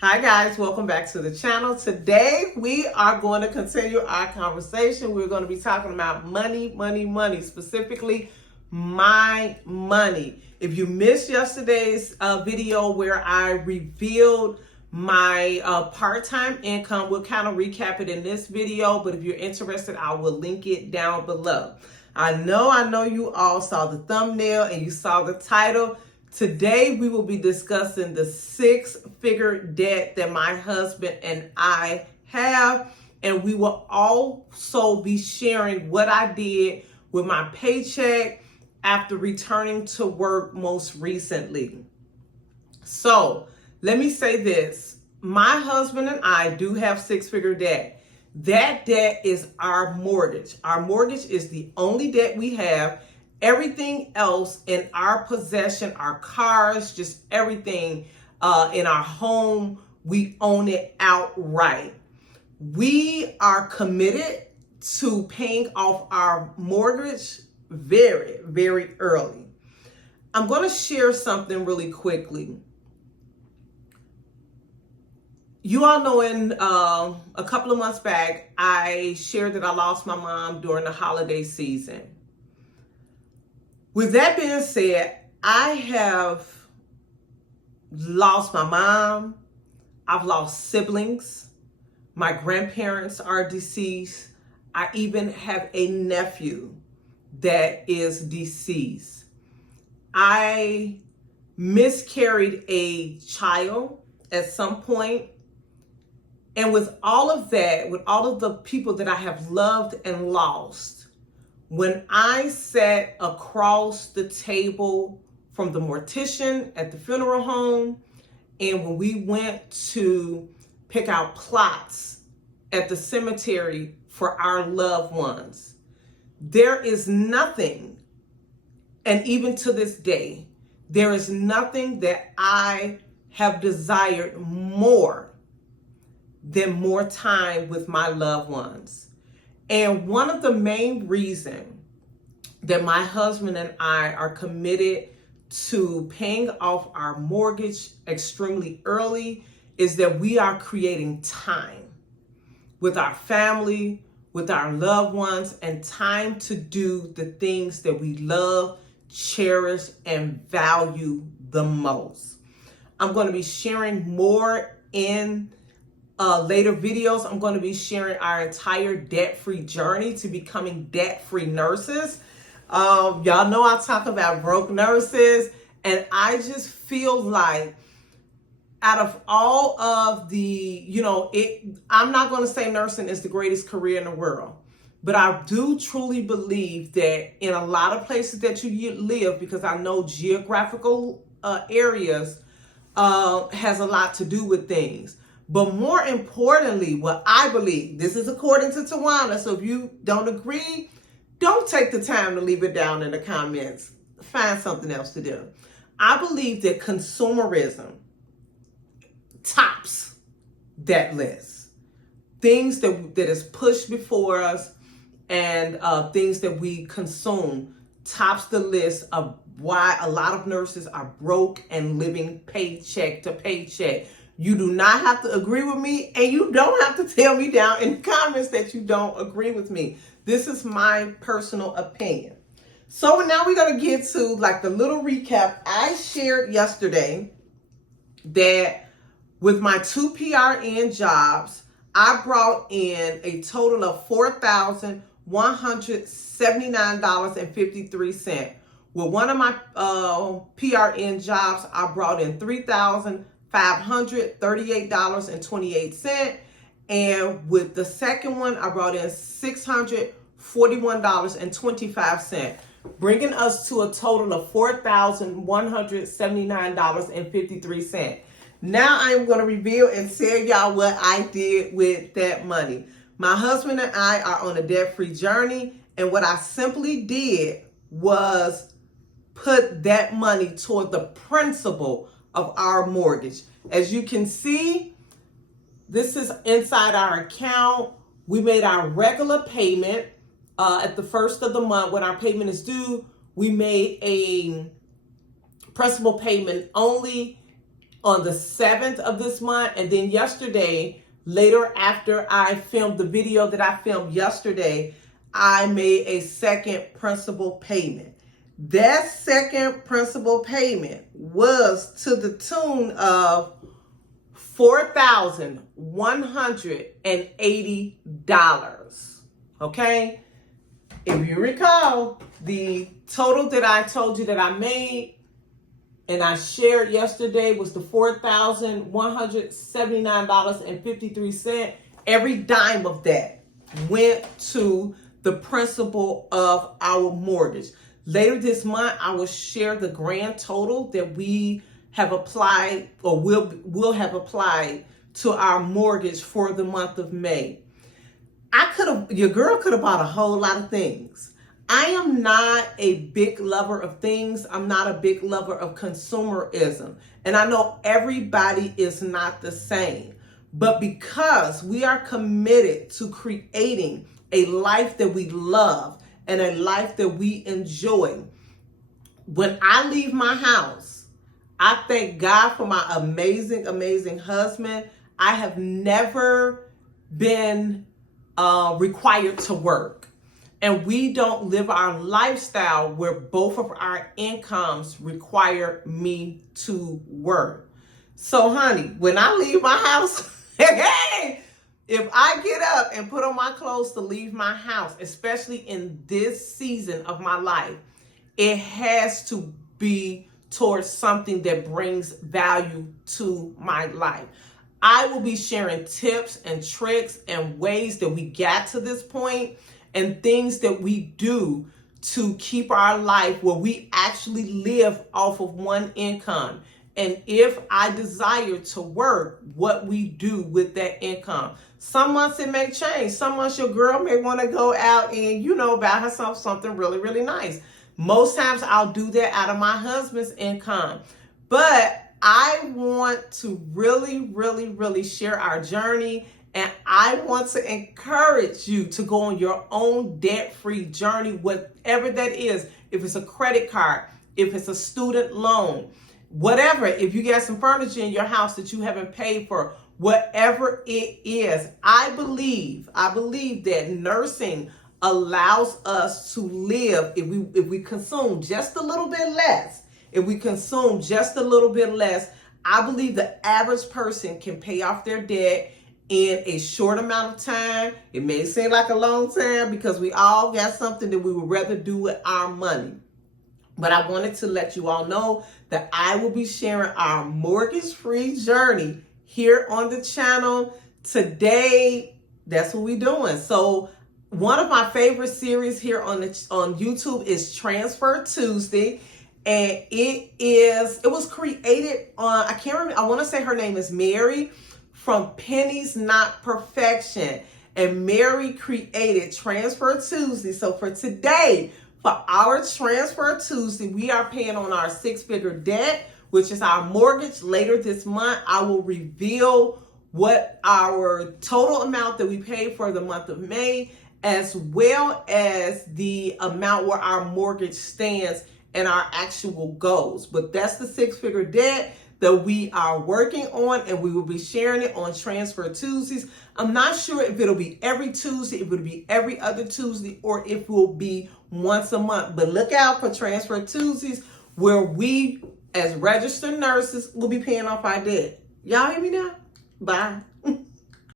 Hi guys, welcome back to the channel. Today we are going to continue our conversation. We're going to be talking about money, specifically my money. If you missed yesterday's video where I revealed my part-time income, we'll kind of recap it in this video, but if you're interested, I will link it down below. I know you all saw the thumbnail and you saw the title. Today, we will be discussing the six-figure debt that my husband and I have, and we will also be sharing what I did with my paycheck after returning to work most recently. So, let me say this. My husband and I do have six-figure debt. That debt is our mortgage. Our mortgage is the only debt we have. Everything else in our possession, our cars, just everything in our home, we own it outright. We are committed to paying off our mortgage very, very early. I'm going to share something really quickly. You all know in a couple of months back, I shared that I lost my mom during the holiday season. With that being said, I have lost my mom. I've lost siblings. My grandparents are deceased. I even have a nephew that is deceased. I miscarried a child at some point. And with all of that, with all of the people that I have loved and lost, when I sat across the table from the mortician at the funeral home, and when we went to pick out plots at the cemetery for our loved ones, there is nothing, and even to this day, there is nothing that I have desired more than more time with my loved ones. And one of the main reasons that my husband and I are committed to paying off our mortgage extremely early is that we are creating time with our family, with our loved ones, and time to do the things that we love, cherish, and value the most. I'm going to be sharing more in later videos. I'm going to be sharing our entire debt-free journey to becoming debt-free nurses. Y'all know I talk about broke nurses, and I just feel like out of all of the, I'm not going to say nursing is the greatest career in the world, but I do truly believe that in a lot of places that you live, because I know geographical areas has a lot to do with things. But more importantly, what I believe, this is according to Tawanda, so if you don't agree, don't take the time to leave it down in the comments. Find something else to do. I believe that consumerism tops that list. Things that is pushed before us and things that we consume tops the list of why a lot of nurses are broke and living paycheck to paycheck. You do not have to agree with me, and you don't have to tell me down in the comments that you don't agree with me. This is my personal opinion. So now we're going to get to like the little recap. I shared yesterday that with my 2 PRN jobs, I brought in a total of $4,179.53. With one of my PRN jobs, I brought in $3,538.28. And with the second one, I brought in $641.25, bringing us to a total of $4,179.53. Now I'm going to reveal and tell y'all what I did with that money. My husband and I are on a debt-free journey, and what I simply did was put that money toward the principal of our mortgage. As you can see, this is inside our account. We made our regular payment at the first of the month. When our payment is due, we made a principal payment only on the 7th of this month. And then yesterday, later after I filmed the video that I filmed yesterday, I made a second principal payment. That second principal payment was to the tune of $4,180. Okay? If you recall, the total that I told you that I made and I shared yesterday was the $4,179.53. Every dime of that went to the principal of our mortgage. Later this month, I will share the grand total that we have applied or will have applied to our mortgage for the month of May. Your girl could have bought a whole lot of things. I am not a big lover of things. I'm not a big lover of consumerism. And I know everybody is not the same. But because we are committed to creating a life that we love and a life that we enjoy, when I leave my house, I thank God for my amazing, amazing husband. I have never been required to work. And we don't live our lifestyle where both of our incomes require me to work. So, honey, when I leave my house, hey, if I get up and put on my clothes to leave my house, especially in this season of my life, it has to be towards something that brings value to my life. I will be sharing tips and tricks and ways that we got to this point and things that we do to keep our life where we actually live off of one income. And if I desire to work, what we do with that income. Some months it may change. Some months your girl may want to go out and, buy herself something really, really nice. Most times I'll do that out of my husband's income. But I want to really, really, really share our journey. And I want to encourage you to go on your own debt-free journey, whatever that is. If it's a credit card, if it's a student loan, whatever. If you got some furniture in your house that you haven't paid for, whatever it is, I believe that nursing allows us to live if we consume just a little bit less. If we consume just a little bit less, I believe the average person can pay off their debt in a short amount of time. It may seem like a long time because we all got something that we would rather do with our money. But I wanted to let you all know that I will be sharing our mortgage-free journey here on the channel today. That's what we're doing. So one of my favorite series here on YouTube is Transfer Tuesday. And it was created on, I can't remember, I want to say her name is Mary from Pennies Not Perfection. And Mary created Transfer Tuesday. So for today, for our Transfer Tuesday, we are paying on our six-figure debt, which is our mortgage. Later this month, I will reveal what our total amount that we paid for the month of May, as well as the amount where our mortgage stands and our actual goals. But that's the six-figure debt that we are working on, and we will be sharing it on Transfer Tuesdays. I'm not sure if it'll be every Tuesday, if it'll be every other Tuesday, or if it will be once a month. But look out for Transfer Tuesdays, where we, as registered nurses, will be paying off our debt. Y'all hear me now? Bye.